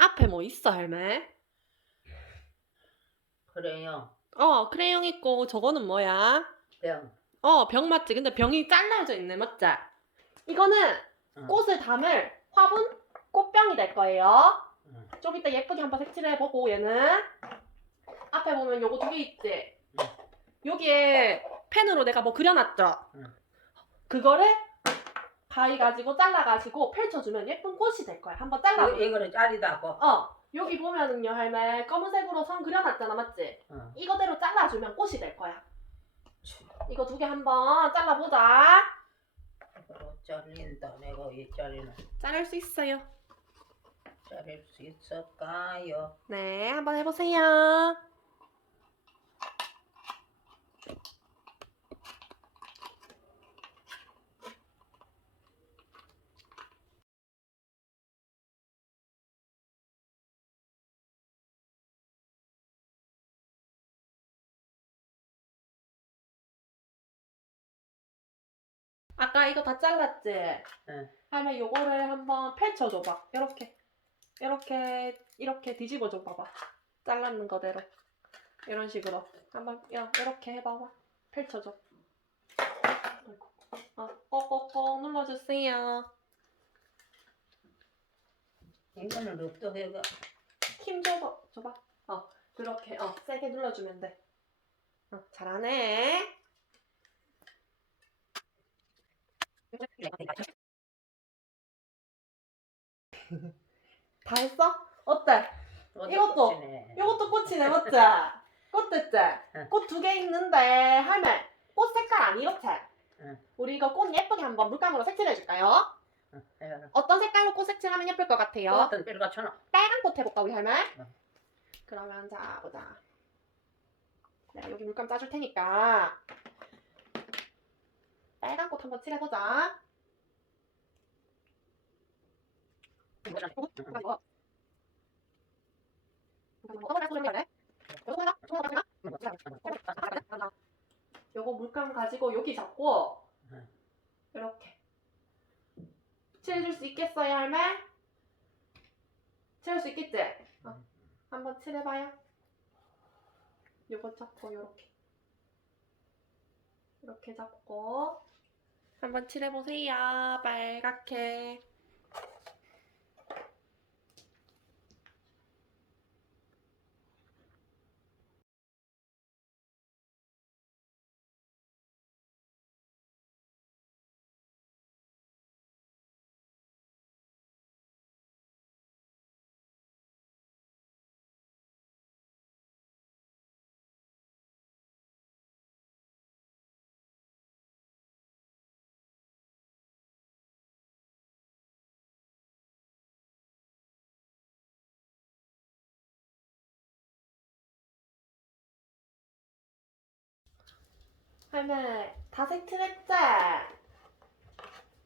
앞에 뭐 있어, 할매? 그래요. 어, 크레용 있고 저거는 뭐야? 병. 어, 병 맞지? 근데 병이 잘라져 있네, 맞지? 이거는 응. 꽃을 담을 화분 꽃병이 될 거예요. 응. 좀 이따 예쁘게 한번 색칠해 보고 얘는 앞에 보면 요거 두 개 있지? 응. 여기에 펜으로 내가 뭐 그려놨죠? 응. 그거를 가위 가지고 잘라가지고 펼쳐주면 예쁜 꽃이 될 거야. 한번 잘라. 이- 이거는 짜리다고. 어, 여기 보면은요, 할매 검은색으로 선 그려놨잖아, 맞지? 응. 이거대로 잘라주면 꽃이 될 거야. 이거 두 개 한번 잘라보자. 이거 잘린다. 내가 이 짜리는 자를 수 있어요. 자를 수 있을까요? 네, 한번 해보세요. 아까 이거 다 잘랐지? 응. 할머니 요거를 한번 펼쳐줘봐. 이렇게. 이렇게, 이렇게 뒤집어줘 봐봐. 잘랐는 거대로. 이런 식으로. 한번, 야, 이렇게 해봐봐. 펼쳐줘. 아이고. 어, 꼭꼭꼭 눌러주세요. 이거는 어떻게 해가? 힘 줘봐. 줘봐. 어, 그렇게, 어, 세게 눌러주면 돼. 어, 잘하네. 다 했어? 어때? 이것도. 꽃이네. 이것도 꽃이네, 맞지? 꽃 됐지? 응. 꽃두 개 있는데, 할매, 꽃 색깔 안 이렇게. 응. 우리 이거 꽃 예쁘게 한번 물감으로 색칠해 줄까요? 응, 해라. 어떤 색깔로 꽃 색칠하면 예쁠 것 같아요? 빨간 꽃 해볼까, 우리 할매? 응. 그러면 자, 보자. 내가 여기 물감 짜줄 테니까. 빨간 꽃 한번 칠해보자. 요거 물감 가지고 여기 잡고 응. 이렇게 칠해줄 수 있겠어요, 할매? 칠할 수 있겠지? 어. 한번 칠해봐요. 요거 잡고 요렇게 이렇게 잡고 한번 칠해보세요. 빨갛게 할매 다 색 칠했지?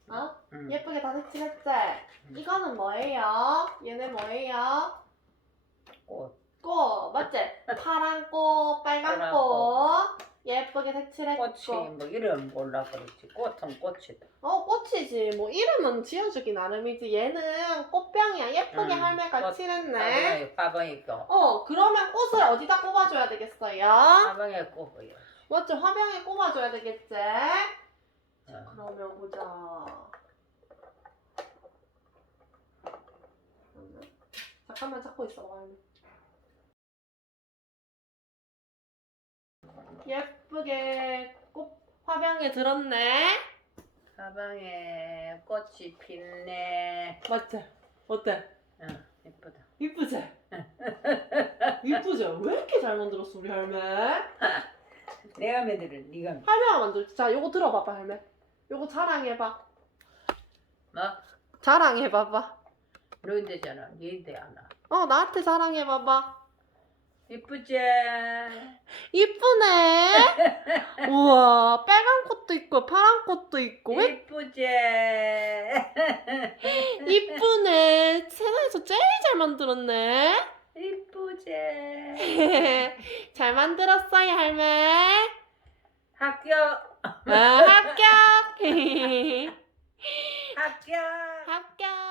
어? 응. 예쁘게 다 색 칠했지? 이거는 뭐예요? 얘네 뭐예요? 꽃. 꽃 맞지? 파란 꽃, 빨간 파란 꽃 예쁘게 색칠했고 꽃이 뭐 이름 몰라 그렇지. 꽃은 꽃이다. 어 꽃이지 뭐 이름은 지어주기 나름이지 얘는 꽃병이야 예쁘게 음, 할매가 꽃, 칠했네 가방에 가방에 껴. 어 그러면 꽃을 어디다 꼽아줘야 되겠어요? 가방에 꼽아요. 맞죠 화병에 꼽아줘야 되겠지? 어. 그러면 보자 잠깐만 잡고 있어봐 할매. 예쁘게 꽃 화병에 들었네 가방에 꽃이 피네. 맞지? 어때? 응, 예쁘다. 이쁘지? 이쁘죠? 왜 이렇게 잘 만들었어 우리 할매? 내 아매들은 네가 할매가 만들었지. 자 요거 들어봐봐 할매. 요거 자랑해봐. 뭐 자랑해봐봐. 너인데잖아. 니인데 하나. 어 나한테 자랑해봐봐. 이쁘지? 이쁘네. 우와 빨간 꽃도 있고 파란 꽃도 있고. 왜? 이쁘지? 이쁘네. 세상에서 제일 잘 만들었네. 이쁘지? 잘 만들었어요 할매 합격! 아, 합격 합격! 합격